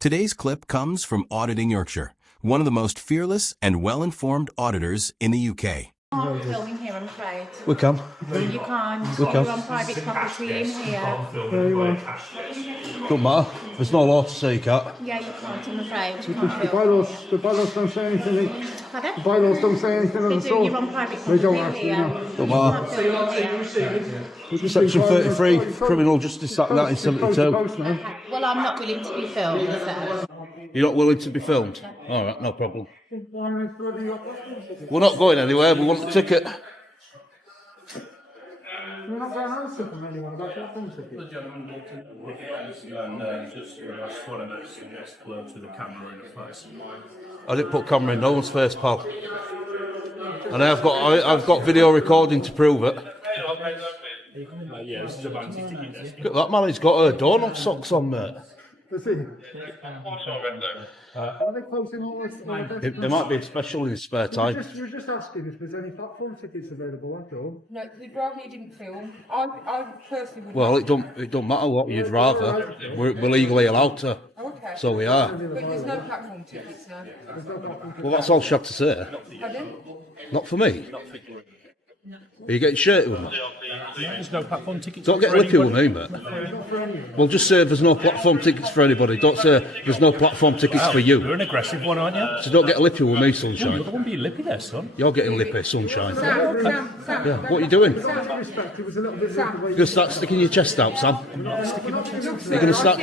Today's clip comes from Auditing Yorkshire, one of the most fearless and well-informed auditors in the UK. Can't filming here, I'm afraid. We can. You can't. We can. You're on private property in here. Don't matter. There's no law to say you can't. Yeah, you can't, I'm afraid. You The can't film. bylaws don't say anything. Pardon? The bylaws don't say anything of They the do, sort. you're on private They property don't actually, here. no. Don't You matter. can't film here. Section 33, Criminal Justice Act 1972. Well, I'm not willing to be filmed, so. You're not willing to be filmed? Alright, no problem. We're not going anywhere, we want the ticket. We're not going out from anyone about that phone ticket. The gentleman walked into the house and just wanted to suggest close with the camera in the face. I didn't put camera in no one's face, pal. And I've got video recording to prove it. Yeah, this is a bounty ticket desk. Look at that man, he's got donut socks on, mate. Does he? Are they closing all this? It might be special in his spare time. You were just asking if there's any platform tickets available, that's all. No, we'd rather you didn't film. I personally would. Well, it don't matter what you'd rather. We're legally allowed to, Oh, okay. so we are. But there's no platform tickets now. Well, that's all she had to say. Pardon? Not for me. Are you getting shirty with me? There's no platform tickets. Don't get lippy with me, mate. Well, just say there's no platform tickets for anybody. Don't say there's no platform tickets for You're you. an aggressive one, aren't you? So don't get lippy with me, You sunshine. don't be lippy there, son. You're getting lippy, sunshine. Sam. Yeah, what are you doing? Respect, it was a little bit You're going to start sticking your chest out, Sam. Look, sir, You're gonna start-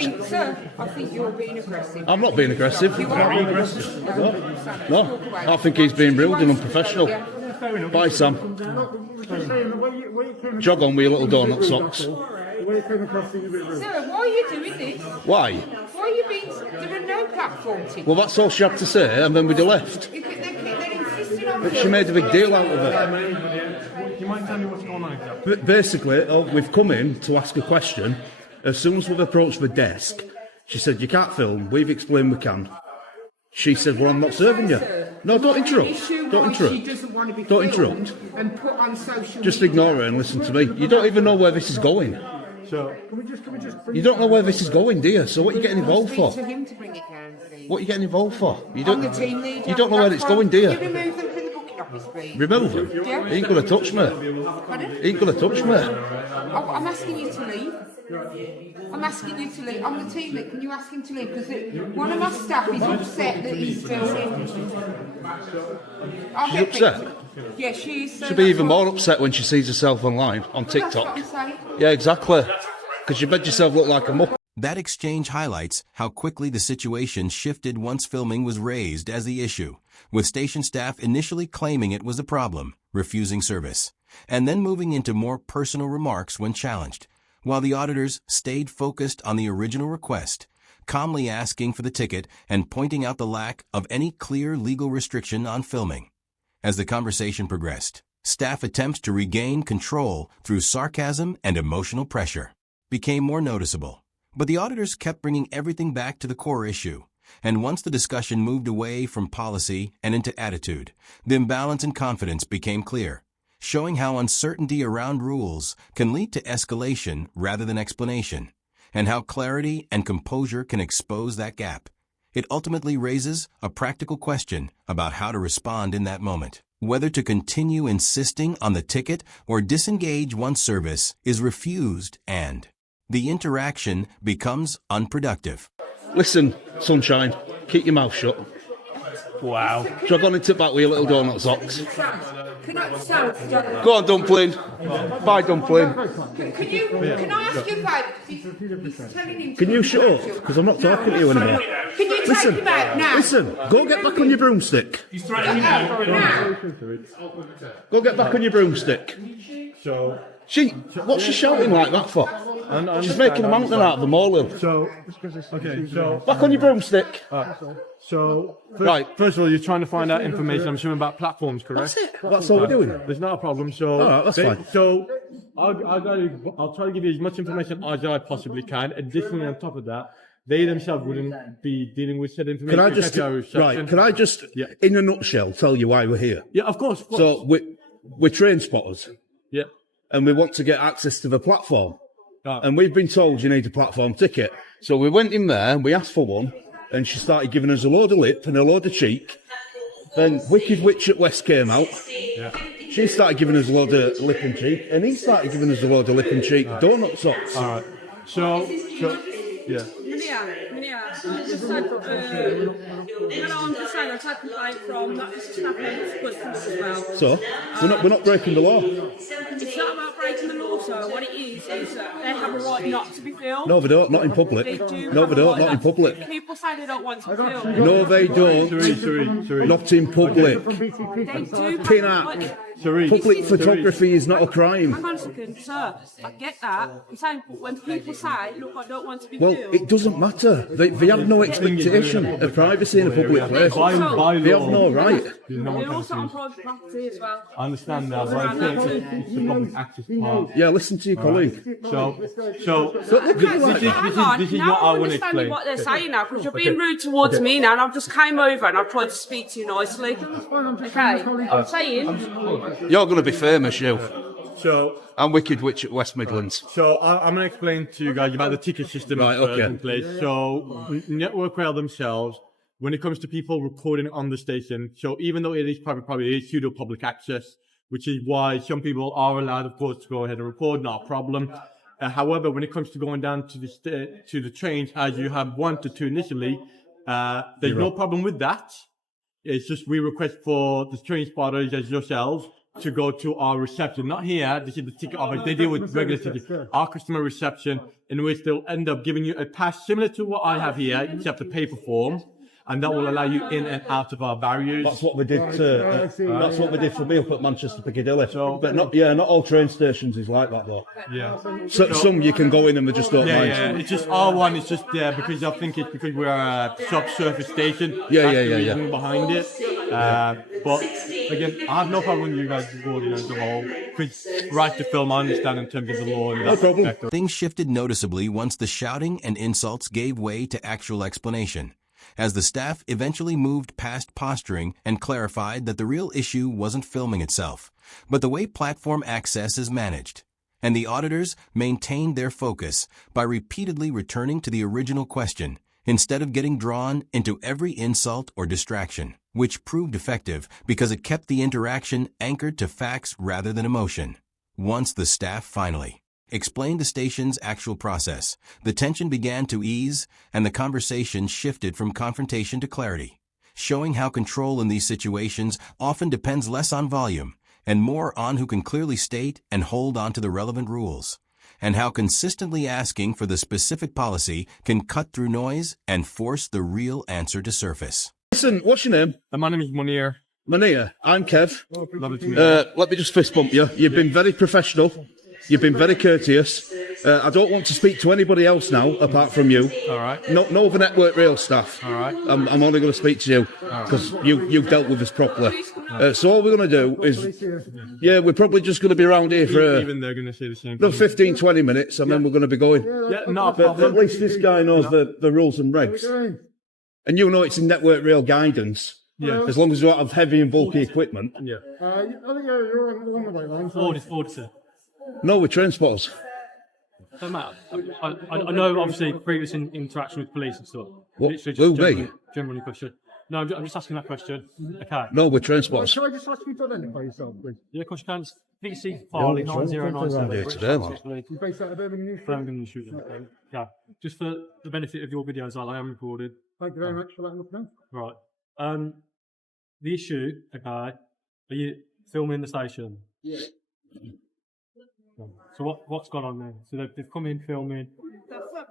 I think you're being aggressive. I'm not being aggressive. You are aggressive. No, I think he's being rude and unprofessional. Bye, Sam. just saying, the way you came Jog on with your little donut socks. the way you came across seemed a bit rude. Sir, why are you doing this? Why? Why are you being... There are no platform tickets. Well, that's all she had to say, and then we'd have left. They're insisting on But she made a big deal out of it. Do you mind telling me what's going on exactly? But basically, we've come in to ask a question. As soon as we've approached the desk, she said, "You can't film." We've explained we can. She said, "Well, I'm not serving you." No, don't interrupt. Don't She interrupt. doesn't want to be Don't filmed interrupt. and put on social Just media. ignore her and listen to me. You don't even know where this is going. So, can we just You don't know where this is going, do you? So what are you getting involved for? Speak to him to bring it down, please. What are you getting involved for? You I'm don't. the team leader. You don't know where That's it's going, do fine. you? remove them from the booking office, please. Remove him. Yeah. He ain't gonna touch me. Pardon? He ain't gonna touch me. Oh, I'm asking you to leave. I'm asking you to leave. I'm the team leader. Can you ask him to leave? Because one of my staff is upset that he's filming. She's upset? Yeah, she is. She'll be even more upset when she sees herself online on TikTok. That's what I'm saying. Yeah, exactly. Because you made yourself look like a muppet. That exchange highlights how quickly the situation shifted once filming was raised as the issue, with station staff initially claiming it was a problem, refusing service, and then moving into more personal remarks when challenged, while the auditors stayed focused on the original request, calmly asking for the ticket and pointing out the lack of any clear legal restriction on filming. As the conversation progressed, staff attempts to regain control through sarcasm and emotional pressure became more noticeable. But the auditors kept bringing everything back to the core issue, and once the discussion moved away from policy and into attitude, the imbalance in confidence became clear, showing how uncertainty around rules can lead to escalation rather than explanation, and how clarity and composure can expose that gap. It ultimately raises a practical question about how to respond in that moment. Whether to continue insisting on the ticket or disengage once service is refused, and the interaction becomes unproductive. Listen, sunshine, keep your mouth shut. Wow. Jog on into back with your little donut socks. Sam, Go on, dumpling. Bye, dumpling. can I ask you a favour? He's telling him to Can you shut up? Because I'm not talking to you anymore. Can you take Listen, him out now? listen, go get back on your broomstick. He's threatening you. Now. Go get back on your broomstick. So, What's she shouting like that for? She's making a mountain out of the molehill. so, Back on your broomstick. right. First of all, you're trying to find out information, I'm assuming, about platforms, correct? That's it. That's all we're doing. There's not a problem. So, All right, that's fine. So, I'll try to give you as much information as I possibly can. Additionally, on top of that, they themselves wouldn't be dealing with said information. Can I just, in a nutshell, tell you why we're here? Yeah, of course. So, we're train spotters, yeah. and we want to get access to the platform. Right. And we've been told you need a platform ticket. So we went in there, we asked for one, and she started giving us a load of lip and a load of cheek. Then Wicked Witch at West came out. Yeah. She started giving us a load of lip and cheek, and he started giving us a load of lip and cheek. Donut socks. All right. So yeah. Just said, I'm just saying, I've had complaint from not just staff members, but customers as well. So we're not breaking the law. It's not about breaking the law, sir. What it is that they have a right not to be filmed. No, they don't. Not in public. They do No, have they a don't. right Not in public. People say they don't want to film. No, they don't. Sorry. Not in public. They do. Pinat. Sorry. Public photography is not a crime. Hang on a second, sir. I get that. I'm saying, but when people say, look, I don't want to be Well, filmed. it doesn't matter. They have no expectation of privacy in a public place. By law, They have no right. there's no one They're can also on see. private property as well. I understand that, but I think it's the public access part. Yeah, listen to your colleague. So look at you. this is Now what I I'm want to understanding explain. what they're saying now, because you're being rude towards me now, and I've just came over and I've tried to speak to you nicely. Okay, I'm saying, You're going to be famous, you. So I'm Wicked Witch at West Midlands. I'm going to explain to you guys about the ticket system Right, okay. in place. So Network Rail themselves, when it comes to people recording on the station, so even though it is private property, it is pseudo public access, which is why some people are allowed, of course, to go ahead and record, not a problem. However, when it comes to going down to the trains, as you have wanted to initially, there's no problem with that. It's just we request for the train spotters as yourselves to go to our reception, not here. This is the ticket office. They deal with regular tickets. Our customer reception, in which they'll end up giving you a pass similar to what I have here, except a paper form, and that will allow you in and out of our barriers. That's what we did. That's what we did for me up at Manchester Piccadilly. But not all train stations is like that though. Yeah. So, some you can go in and they just don't mind. Yeah. It's just R1. It's just there because I think it's because we're a subsurface station. Yeah. That's the reason behind it. But again, I have no problem with you guys recording as a whole. Because right to film, I understand in terms of the law. No problem. Things shifted noticeably once the shouting and insults gave way to actual explanation, as the staff eventually moved past posturing and clarified that the real issue wasn't filming itself, but the way platform access is managed. And the auditors maintained their focus by repeatedly returning to the original question, instead of getting drawn into every insult or distraction, which proved effective because it kept the interaction anchored to facts rather than emotion. Once the staff finally explained the station's actual process, the tension began to ease and the conversation shifted from confrontation to clarity, showing how control in these situations often depends less on volume and more on who can clearly state and hold on to the relevant rules, and how consistently asking for the specific policy can cut through noise and force the real answer to surface. Listen, what's your name? My name is Munir. Mania. I'm Kev. Lovely to meet you. Let me just fist bump you. You've been very professional. You've been very courteous. I don't want to speak to anybody else now apart from you. All right. No of the Network Rail staff. All right. I'm only going to speak to you because you've dealt with us properly. So all we're going to do is, we're probably just going to be around here for Even they're going to say the same another thing. 15, 20 minutes and then we're going to be going. Yeah, not a But problem. at least this guy knows the rules and regs. And you know it's in Network Rail guidance. Yeah. As long as you don't have heavy and bulky equipment. Yeah. I think you're on the right line. Audit, sir. No, we're train spotters. Don't matter. I know, obviously, previous interaction with police and stuff. What? Literally Who, just me? generally question. No, I'm just asking that question. Okay. No, we're train spotters. Shall I just ask you to identify yourself, please? Yeah, of course you can. It's VC Farley Yeah, sure. 9097. Yeah, today, man. You based out of Birmingham, New Birmingham and Shooting. Yeah. Just for the benefit of your videos, I am recorded. Thank you very much for letting us know. Right. The issue, okay, are you filming the station? Yeah. So what's gone on there? So they've come in filming.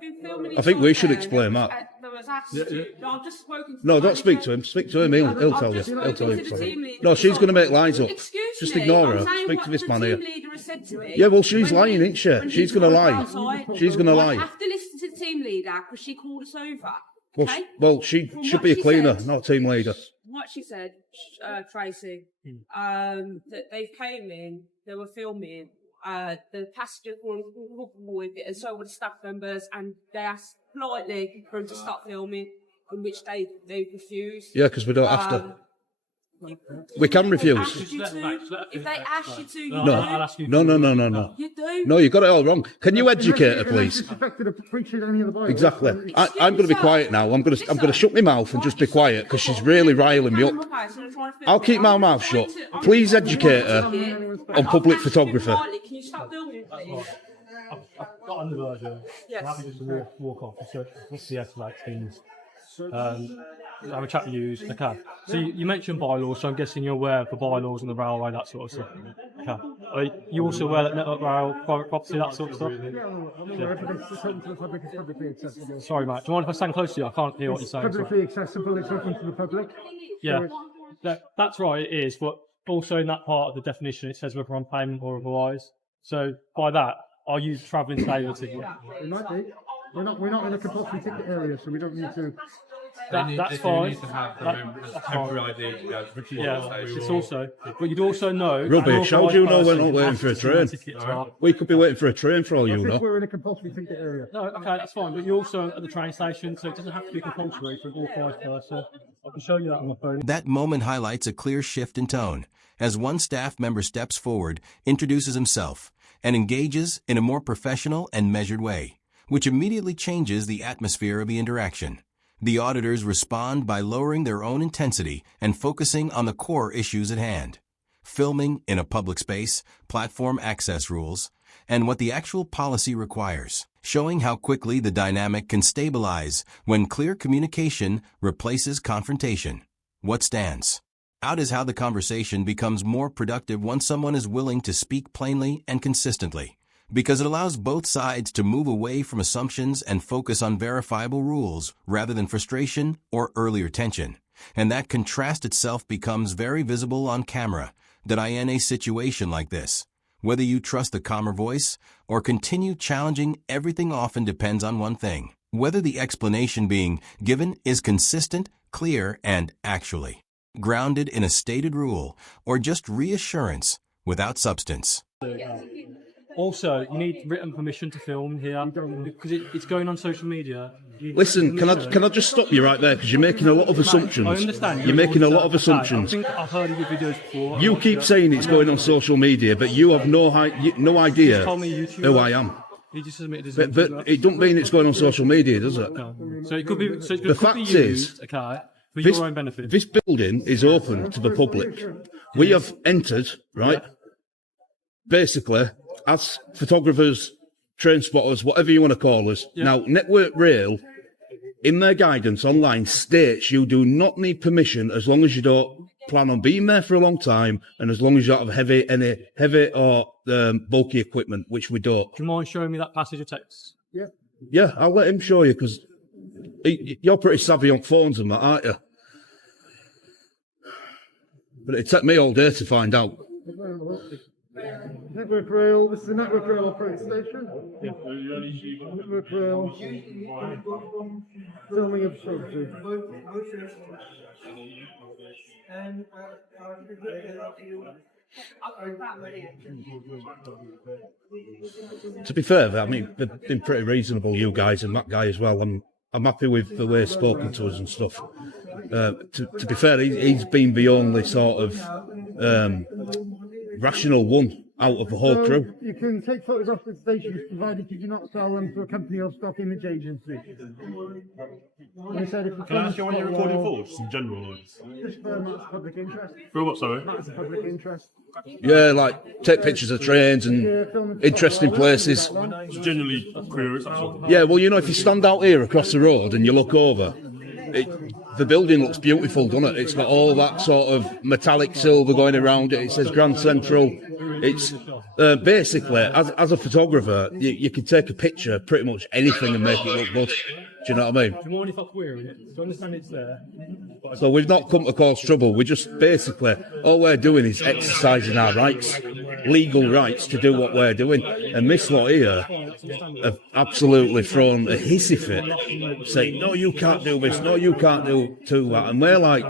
Been filming I think we each should other. explain that. There was asked to, I've just spoken to No, the don't speak manager. to him. Speak to him. He'll tell you. I've just He'll tell spoken you. to the team leader. No, she's going to make lies up. Excuse Just me, ignore I'm her. saying Speak what to this the man team here. leader has said to me. Yeah, well, she's When lying, he- isn't she? when She's he going to called lie. us outside. She's going to I lie. have to listen to the team leader because she called us over. Well, Okay? she From should what be a she cleaner, said- not a team leader. What she said, Tracy, that they came in, they were filming, the passengers were uncomfortable with it, and so were the staff members, and they asked politely for them to stop filming, in which they refused. Yeah, because we don't have to. We can refuse. Asked you to, if they ask you to, you No, do. I'll ask you. No. You do. No, you got it all wrong. Can you educate her, please? It's affected a breach of any of the bylaws. Exactly. I'm going to be quiet now. I'm going to shut my mouth and just be quiet because she's really riling me up. I'll keep my mouth shut. Please educate her on public photography. Can you stop filming, please? I've got on the version. Yes. I'm happy just to walk off. So what's the escalate things? Have a chat with you. Okay. So you mentioned bylaws, so I'm guessing you're aware of the bylaws and the railway, that sort of stuff. Okay. Are you also aware that network rail, private property, that sort of stuff? Yeah, I'm aware of it. It's open to the public. It's publicly accessible. Sorry, mate. Do you mind if I stand close to you? I can't hear what you're saying. Publicly accessible. It's open to the public. Yeah, that's right, it is. But also in that part of the definition, it says whether on payment or otherwise. So by that, are you travelling stable ticket? It might be. We're not in a compulsory ticket area, so we don't need to. That's fine. Need to have That's fine. temporary ID to go to the Yeah, station. it's also. But you'd also know. Rubbish. How do you know we're not waiting for a train? train? We could be waiting for a train for all you If know. we're in a compulsory ticket area. No, okay, that's fine. But you're also at the train station, so it doesn't have to be compulsory for an authorised person. I can show you that on my phone. That moment highlights a clear shift in tone, as one staff member steps forward, introduces himself, and engages in a more professional and measured way, which immediately changes the atmosphere of the interaction. The auditors respond by lowering their own intensity and focusing on the core issues at hand: filming in a public space, platform access rules, and what the actual policy requires, showing how quickly the dynamic can stabilize when clear communication replaces confrontation. What stands out is how the conversation becomes more productive once someone is willing to speak plainly and consistently, because it allows both sides to move away from assumptions and focus on verifiable rules rather than frustration or earlier tension. And that contrast itself becomes very visible on camera, that in a situation like this, whether you trust the calmer voice or continue challenging, everything often depends on one thing: whether the explanation being given is consistent, clear, and actually grounded in a stated rule, or just reassurance without substance. Also, you need written permission to film here because it's going on social media. Listen, can I just stop you right there because you're making a lot of assumptions. I understand. You're making a lot of assumptions. I think I've heard of your videos before. You keep saying it's going on social media, but you have no idea told me YouTube. who I am. You just admitted his But it don't mean it's going on social media, does it? No. So it could be. So it The could fact be is, used, okay, for your own benefit. This building is open to the public. We have entered, right? Basically, as photographers, train spotters, whatever you want to call us. Yeah. Now, Network Rail, in their guidance online, states you do not need permission as long as you don't plan on being there for a long time and as long as you don't have any heavy or bulky equipment, which we don't. Do you mind showing me that passage of text? Yeah. Yeah, I'll let him show you because you're pretty savvy on phones and that, aren't you? But it'd take me all day to find out. Network Rail. This is the Network Rail operating station. Network Rail. Filming of photography. To be fair, I mean, they've been pretty reasonable, you guys, and that guy as well. I'm happy with the way he's spoken to us and stuff. To be fair, he's been the only sort of rational one out of the whole crew. You can take photographs of stations provided you do not sell them to a company or stock image agency. Can I ask you what you're recording for? Just in general? Just for matters of public interest. For what, sorry? Matters of public interest. Yeah, like take pictures of trains and interesting places. It's generally queries, that's all. Yeah, well, you know, if you stand out here across the road and you look over, the building looks beautiful, doesn't it? It's got all that sort of metallic silver going around it. It says Grand Central. It's basically, as a photographer, you can take a picture of pretty much anything and make it look good. Do you know what I mean? Do you mind if I query it? Do you understand it's there? So we've not come to cause trouble. We're just basically, all we're doing is exercising our rights, legal rights to do what we're doing. And this lot here have absolutely thrown a hissy fit, saying, no, you can't do this, no, you can't do that. And we're like,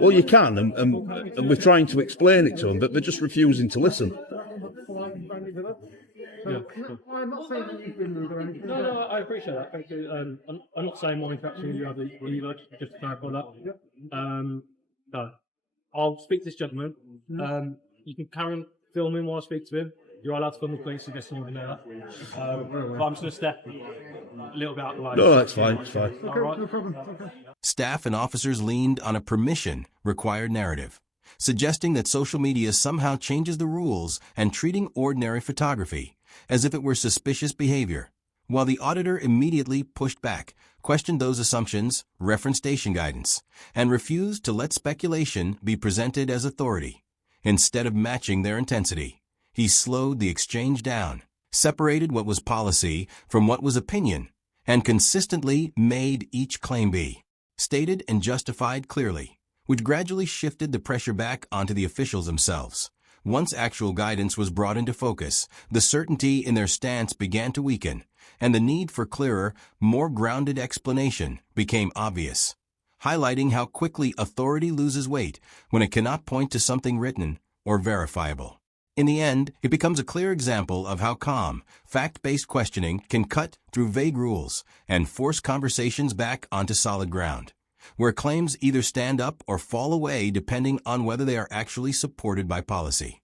well, you can, and we're trying to explain it to them, but they're just refusing to listen. Yeah. I'm not saying that you've been rude or anything. No, I appreciate that. Thank you. I'm not saying my interaction with you either, just to clarify that. No. I'll speak to this gentleman. You can carry on filming while I speak to him. You're allowed to film the police, I'm guessing you know that. But I'm just going to step a little bit out of the way. No, that's fine, it's fine. All right. No problem. Okay. Staff and officers leaned on a permission-required narrative, suggesting that social media somehow changes the rules and treating ordinary photography as if it were suspicious behavior, while the auditor immediately pushed back, questioned those assumptions, referenced station guidance, and refused to let speculation be presented as authority. Instead of matching their intensity, he slowed the exchange down, separated what was policy from what was opinion, and consistently made each claim be stated and justified clearly, which gradually shifted the pressure back onto the officials themselves. Once actual guidance was brought into focus, the certainty in their stance began to weaken, and the need for clearer, more grounded explanation became obvious, highlighting how quickly authority loses weight when it cannot point to something written or verifiable. In the end, it becomes a clear example of how calm, fact-based questioning can cut through vague rules and force conversations back onto solid ground, where claims either stand up or fall away depending on whether they are actually supported by policy.